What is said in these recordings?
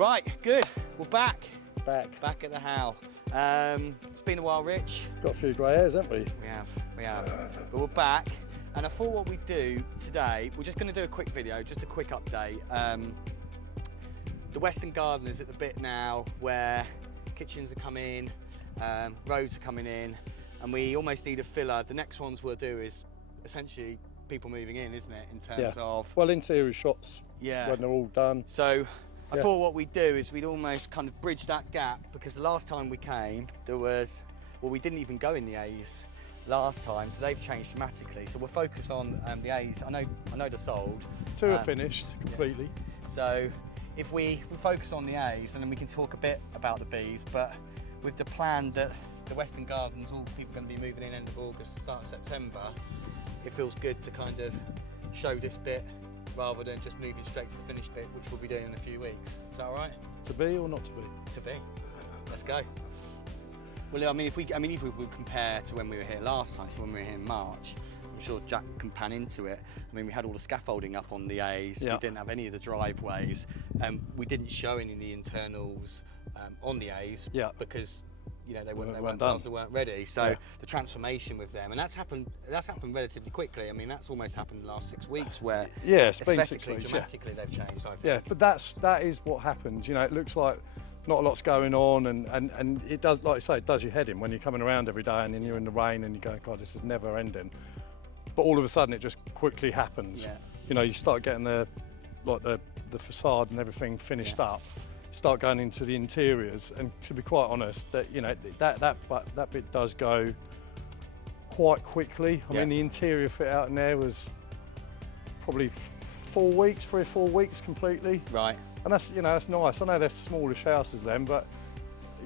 Right, good. We're back. Back at the How. It's been a while, Rich. Got a few grey hairs, haven't we? We have. But we're back. And I thought what we'd do today, we're just going to do a quick video, just a quick update. The Western Garden is at the bit now where kitchens are coming, roads are coming in, and we almost need a filler. The next ones we'll do is essentially people moving in, isn't it, in terms of... Well, interior shots when they're all done. So I thought what we'd do is we'd almost kind of bridge that gap, because the last time we came, there was, well, we didn't even go in the A's last time, so they've changed dramatically. So we'll focus on the A's. I know they're sold. Two are finished completely. Yeah. So if we focus on the A's, and then we can talk a bit about the B's, but with the plan that the Western Gardens, all people are going to be moving in end of August, start of September, it feels good to kind of show this bit rather than just moving straight to the finished bit, which we'll be doing in a few weeks. Is that all right? To be or not to be? To be. Let's go. Well, I mean, if we compare to when we were here last time, so when we were here in March, I'm sure Jack can pan into it. I mean, we had all the scaffolding up on the A's. We didn't have any of the driveways. We didn't show any of the internals on the A's because they weren't ready. So the transformation with them, and that's happened relatively quickly. I mean, that's almost happened in the last 6 weeks, where aesthetically, dramatically they've changed. I think. Yeah, but that is what happens. It looks like not a lot's going on, and it does, like you say, it does your head in when you're coming around every day and then you're in the rain and you go, God, this is never ending. But all of a sudden it just quickly happens. Yeah. You start getting the facade and everything finished up. Start going into the interiors, and to be quite honest, that bit does go quite quickly. I mean, the interior fit out in there was probably 3 or 4 weeks completely. Right. And that's that's nice. I know they're smallish houses then, but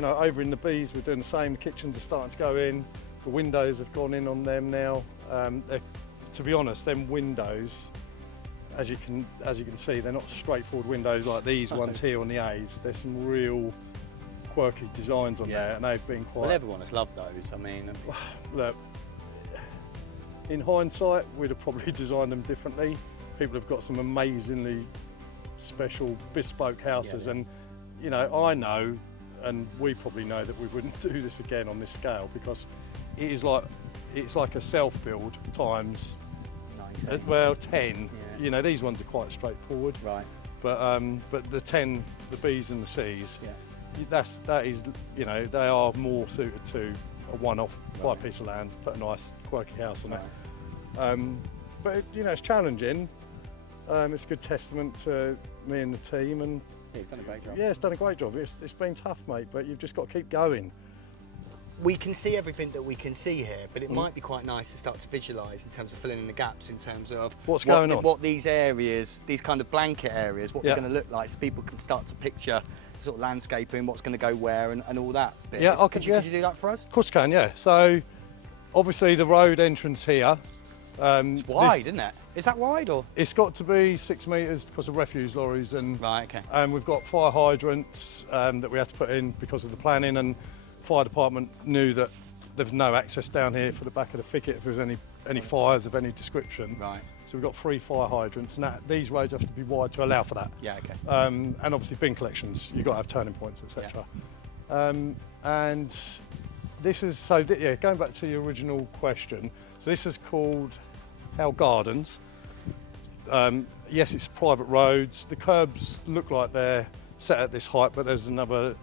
over in the B's we're doing the same. The kitchens are starting to go in. The windows have gone in on them now. To be honest, them windows, as you can see, they're not straightforward windows like these ones here on the A's. There's some real quirky designs on there, and they've been quite... Well, everyone has loved those. I mean... Look, in hindsight, we'd have probably designed them differently. People have got some amazingly special, bespoke houses, and I know, and we probably know, that we wouldn't do this again on this scale, because it's like a self-build times 10. These ones are quite straightforward. Right. But the 10, the B's and the C's, that is they are more suited to a one-off, buy a piece of land, put a nice quirky house on it. But it's challenging. It's a good testament to me and the team, and you've done a great job. Yeah, it's done a great job. It's been tough, mate, but you've just got to keep going. We can see everything that we can see here, but it might be quite nice to start to visualise in terms of filling in the gaps, in terms of what's going on, what these areas, these kind of blanket areas, what they're going to look like, so people can start to picture sort of landscaping, what's going to go where, and all that bit. Yeah, could you do that for us? Of course I can, yeah. So obviously the road entrance here. It's wide, isn't it? Is that wide, or? It's got to be 6 metres because of refuse lorries, and we've got fire hydrants that we had to put in because of the planning, and fire department knew that there's no access down here for the back of the thicket if there's any fires of any description. Right. So we've got 3 fire hydrants, and these roads have to be wide to allow for that. Yeah, okay. And obviously bin collections, you've got to have turning points, etc. And this is, going back to your original question, so this is called How Gardens. Yes, it's private roads. The curbs look like they're set at this height, but there's another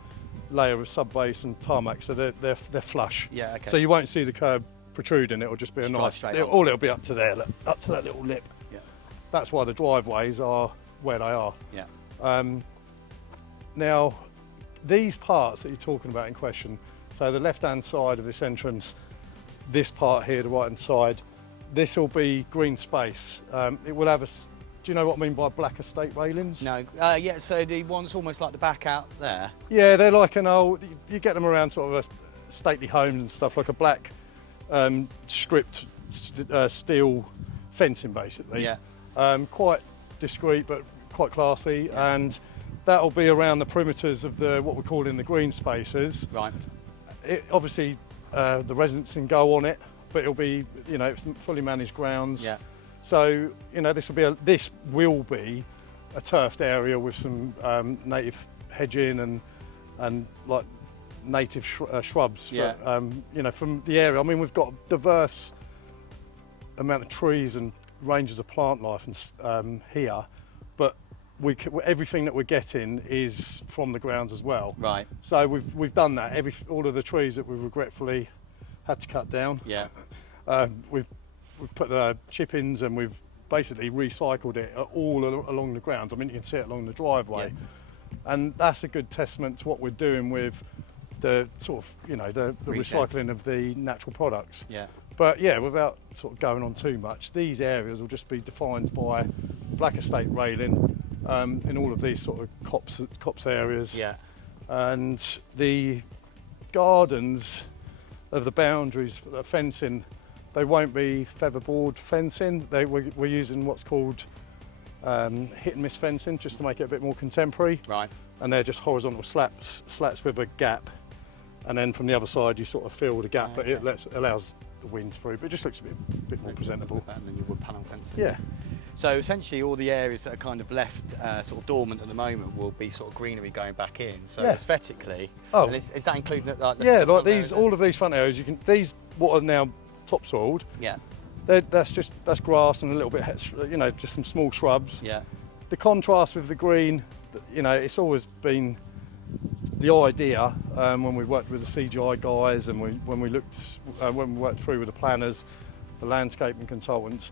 layer of sub-base and tarmac, so they're flush. Yeah, okay. So you won't see the curb protruding. It'll just be a nice, all it'll be up to there, up to that little lip. Yeah. That's why the driveways are where they are. Yeah. Now, these parts that you're talking about in question, so the left-hand side of this entrance, this part here, the right-hand side, this will be green space. It will have a... Do you know what I mean by black estate railings? No. Yeah, so the ones almost like the back out there? Yeah, they're like an old... You get them around sort of stately homes and stuff, like a black stripped steel fencing, basically. Yeah. Quite discreet, but quite classy. Yeah. And that'll be around the perimeters of what we're calling the green spaces. Right. Obviously, the residents can go on it, but it'll be, it's fully managed grounds. Yeah. So, this will be a turfed area with some native hedging and like native shrubs. Yeah. You know, from the area. I mean, we've got a diverse amount of trees and ranges of plant life and here, but everything that we're getting is from the grounds as well. Right. So we've done that. All of the trees that we've regretfully had to cut down. Yeah. We've put the chip-ins and we've basically recycled it all along the grounds. I mean, you can see it along the driveway, and that's a good testament to what we're doing with the sort of, you know, the recycling of the natural products. Yeah. But yeah, without sort of going on too much, these areas will just be defined by black estate railing in all of these sort of copse areas. Yeah. And the gardens of the boundaries for the fencing, they won't be featherboard fencing. We're using what's called hit and miss fencing, just to make it a bit more contemporary. Right. And they're just horizontal slats with a gap, and then from the other side you sort of fill the gap, but it allows the wind through, but it just looks a bit more presentable. Better than your wood panel fencing. Yeah. So essentially all the areas that are kind of left sort of dormant at the moment will be sort of greenery going back in. So aesthetically, oh, and is that including like like these, all of these front areas, these what are now topsoiled. Yeah. That's grass and a little bit, you know, just some small shrubs. Yeah. The contrast with the green, you know, it's always been the idea when we worked with the CGI guys and when we worked through with the planners, the landscaping consultants.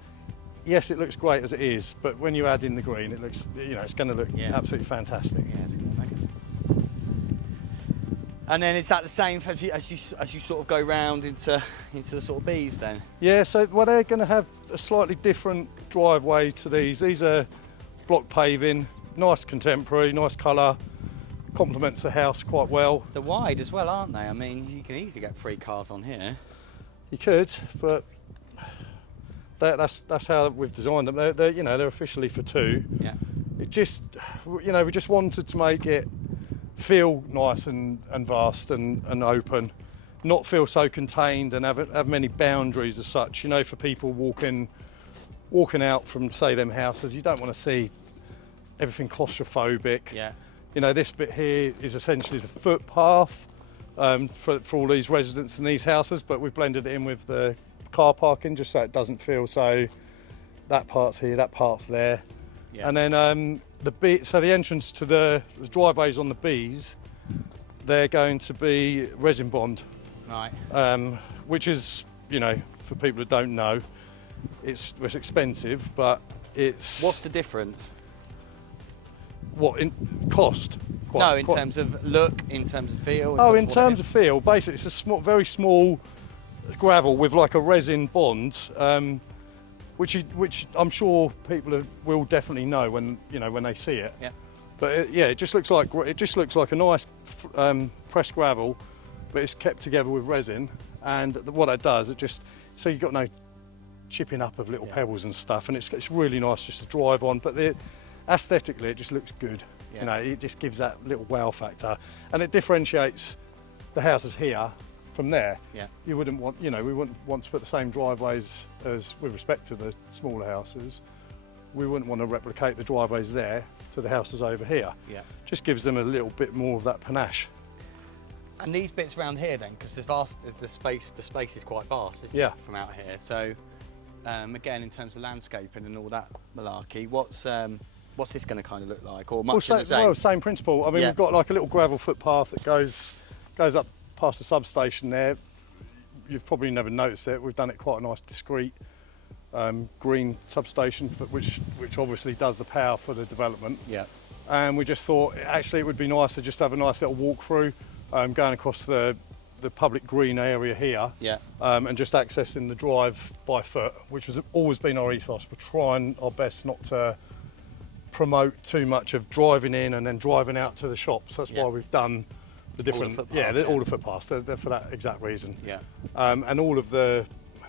Yes, it looks great as it is, but when you add in the green, it looks, you know, it's going to look absolutely fantastic. Yeah, it's going to make it. And then is that the same as you sort of go round into the sort of bees then? Yeah, so they're going to have a slightly different driveway to these. These are block paving, nice contemporary, nice colour, complements the house quite well. They're wide as well, aren't they? I mean, you can easily get 3 cars on here. You could, but that's how we've designed them. They're officially for 2. Yeah. It just, you know, we just wanted to make it feel nice and vast and open, not feel so contained and have many boundaries as such. You know, for people walking out from, say, them houses, you don't want to see everything claustrophobic. Yeah. You know, this bit here is essentially the footpath for all these residents in these houses, but we've blended it in with the car parking just so it doesn't feel so that part's here, that part's there. Yeah. And then so the entrance to the driveways on the bees, they're going to be resin bond. Right. Which is, you know, for people who don't know, it's expensive, but it's... What's the difference? What, in cost? In terms of look, in terms of feel? In terms of feel, basically it's a very small gravel with like a resin bond, which I'm sure people will definitely know when they see it. Yeah. But it just looks like a nice pressed gravel, but it's kept together with resin. And what that does, so you've got no chipping up of little pebbles and stuff, and it's really nice just to drive on. But aesthetically, it just looks good. Yeah. You know, it just gives that little wow factor, and it differentiates the houses here from there. Yeah. We wouldn't want to put the same driveways as with respect to the smaller houses. We wouldn't want to replicate the driveways there to the houses over here. Yeah. Just gives them a little bit more of that panache. And these bits around here then, because the space is quite vast, isn't it, from out here? So again, in terms of landscaping and all that malarkey, what's this going to kind of look like, or much the same? Well, same principle. I mean, we've got like a little gravel footpath that goes up past the substation there. You've probably never noticed it. We've done it quite a nice, discreet green substation, which obviously does the power for the development. Yeah. And we just thought actually it would be nice to just have a nice little walk through, going across the public green area here. Yeah. And just accessing the drive by foot, which has always been our ethos. We're trying our best not to promote too much of driving in and then driving out to the shops. That's why we've done the different, all the footpaths. They're for that exact reason. Yeah. And all of the,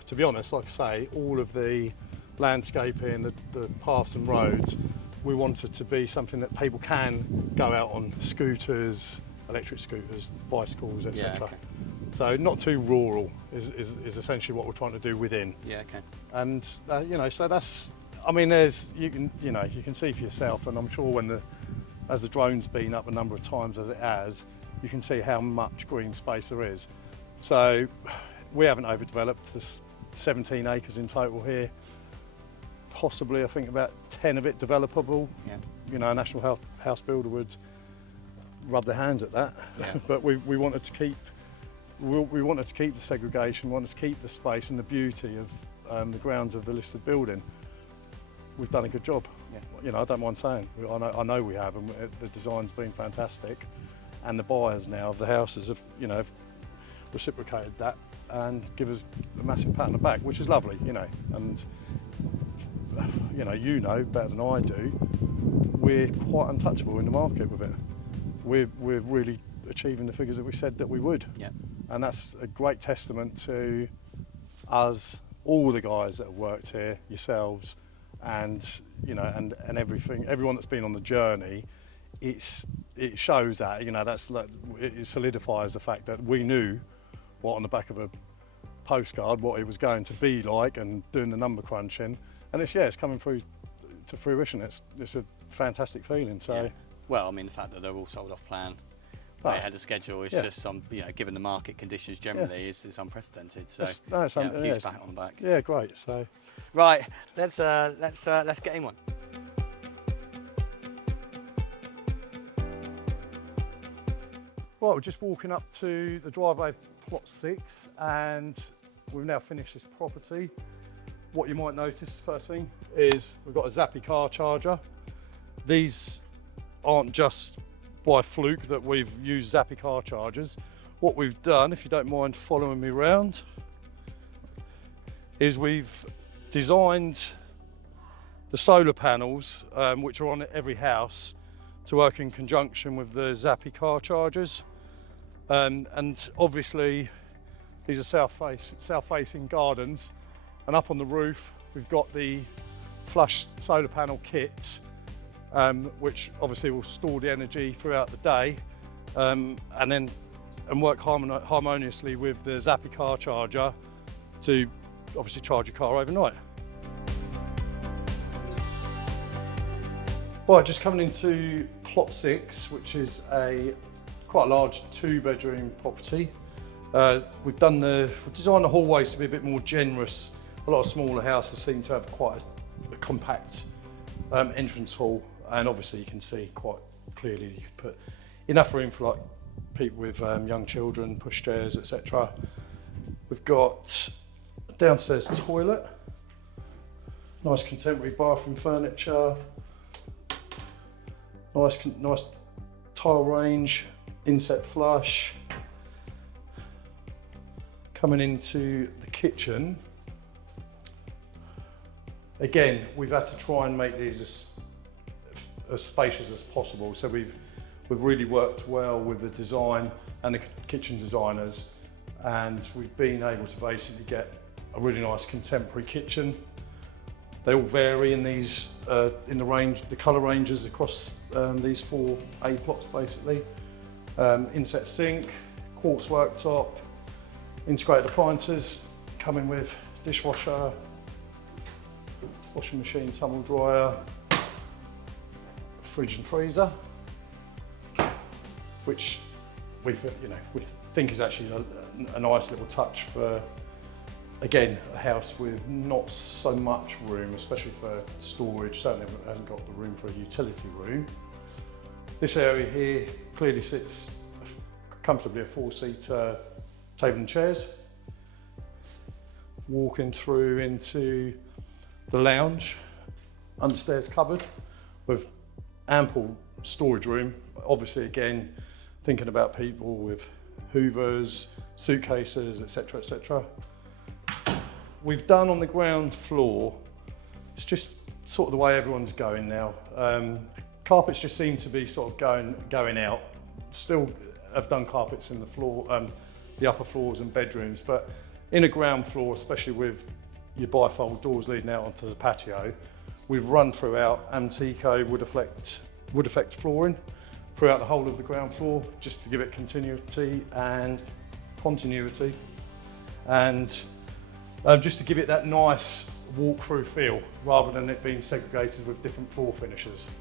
to be honest, like I say, all of the landscaping, the paths and roads, we want it to be something that people can go out on: scooters, electric scooters, bicycles, etc. Yeah, okay. So not too rural is essentially what we're trying to do within. Yeah. Okay. And so that's, I mean, you can see for yourself, and I'm sure when as the drone's been up a number of times as it has, you can see how much green space there is. So we haven't overdeveloped. There's 17 acres in total here. Possibly, I think about 10 of it developable. Yeah. You know, a national house builder would rub their hands at that. Yeah. But we wanted to keep the segregation, wanted to keep the space and the beauty of the grounds of the listed building. We've done a good job. Yeah. You know, I don't mind saying. I know we have, and the design's been fantastic. And the buyers now of the houses have, you know, reciprocated that and give us a massive pat on the back, which is lovely, you know. And you know better than I do, we're quite untouchable in the market with it. We're really achieving the figures that we said that we would. Yeah. And that's a great testament to us, all the guys that have worked here, yourselves, and you know, and everything, everyone that's been on the journey. It shows that, you know, it solidifies the fact that we knew what on the back of a postcard what it was going to be like, and doing the number crunching, and it's coming through to fruition. It's a fantastic feeling. So, yeah. Well, I mean, the fact that they're all sold off plan, they had a schedule. Is just you know, given the market conditions generally, is unprecedented. So, huge pat on the back. Yeah, great. So, right, let's get in one. Right, we're just walking up to the driveway of plot 6, and we've now finished this property. What you might notice, first thing, is we've got a Zappi car charger. These aren't just by fluke that we've used Zappi car chargers. What we've done, if you don't mind following me around, is we've designed the solar panels, which are on every house, to work in conjunction with the Zappi car chargers. And obviously these are south-facing gardens, and up on the roof we've got the flush solar panel kits, which obviously will store the energy throughout the day, and work harmoniously with the Zappi car charger to obviously charge your car overnight. Right, just coming into plot 6, which is quite a large 2-bedroom property. We've designed the hallways to be a bit more generous. A lot of smaller houses seem to have quite a compact entrance hall, and obviously you can see quite clearly you could put enough room for like people with young children, pushchairs, etc. We've got a downstairs toilet, nice contemporary bathroom furniture, nice tile range, inset flush. Coming into the kitchen, again, we've had to try and make these as spacious as possible. So we've really worked well with the design and the kitchen designers, and we've been able to basically get a really nice contemporary kitchen. They all vary in these in the colour ranges across these 4 A plots basically. Inset sink, quartz worktop, integrated appliances, coming with dishwasher, washing machine, tumble dryer, fridge and freezer, which we think is actually a nice little touch for, again, a house with not so much room, especially for storage. Certainly hasn't got the room for a utility room. This area here clearly sits comfortably a 4-seater table and chairs. Walking through into the lounge, understairs cupboard with ample storage room. Obviously, again, thinking about people with hoovers, suitcases, etc., etc. We've done on the ground floor, it's just sort of the way everyone's going now. Carpets just seem to be sort of going out. Still have done carpets in the floor, the upper floors and bedrooms, but in a ground floor, especially with your bifold doors leading out onto the patio, we've run throughout Antico wood effect flooring throughout the whole of the ground floor, just to give it continuity and continuity, and just to give it that nice walk-through feel, rather than it being segregated with different floor finishes.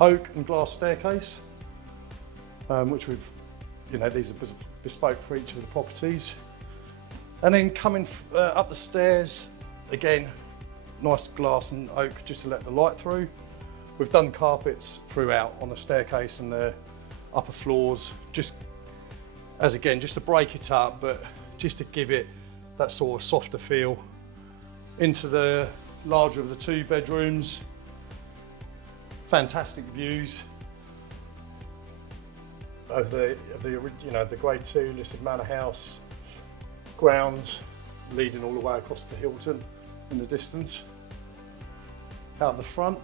oak and glass staircase, which we've, these are bespoke for each of the properties. And then coming up the stairs, again, nice glass and oak just to let the light through. We've done carpets throughout on the staircase and the upper floors, just to break it up, but just to give it that sort of softer feel. Into the larger of the 2 bedrooms, fantastic views of the Grade 2 listed manor house grounds, leading all the way across to Hilton in the distance. Out the front,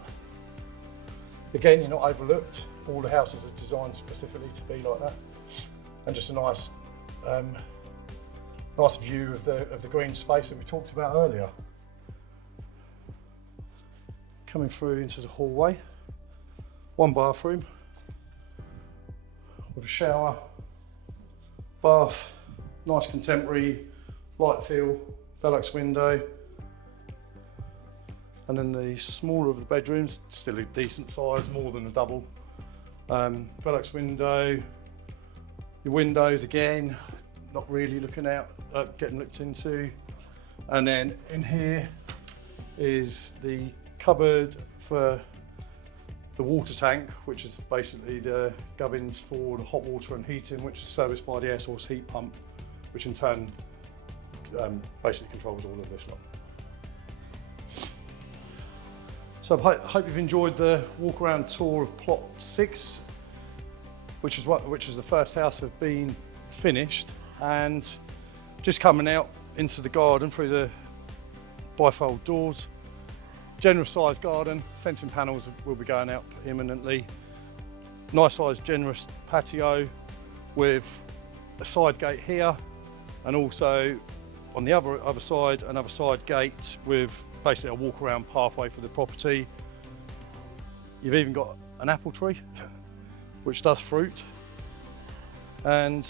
again, you're not overlooked. All the houses are designed specifically to be like that, and just a nice view of the green space that we talked about earlier. Coming through into the hallway, 1 bathroom with a shower, bath, nice contemporary light feel, Velux window. And then the smaller of the bedrooms, still a decent size, more than a double. Velux window, your windows again, not really looking out, getting looked into. And then in here is the cupboard for the water tank, which is basically the gubbins for the hot water and heating, which is serviced by the air source heat pump, which in turn basically controls all of this lot. So I hope you've enjoyed the walk around tour of plot 6, which is the first house of being finished, and just coming out into the garden through the bifold doors. Generous sized garden, fencing panels will be going out imminently. Nice sized generous patio with a side gate here, and also on the other side, another side gate with basically a walk around pathway for the property. You've even got an apple tree, which does fruit. And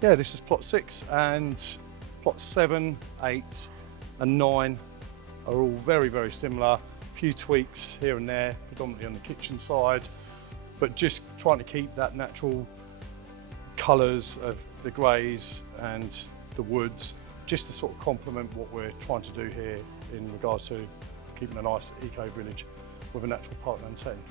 yeah, this is plot 6, and plot 7, 8 and 9 are all very, very similar. A few tweaks here and there, predominantly on the kitchen side, but just trying to keep that natural colours of the greys and the woods, just to sort of complement what we're trying to do here in regards to keeping a nice eco-village with a natural parkland setting.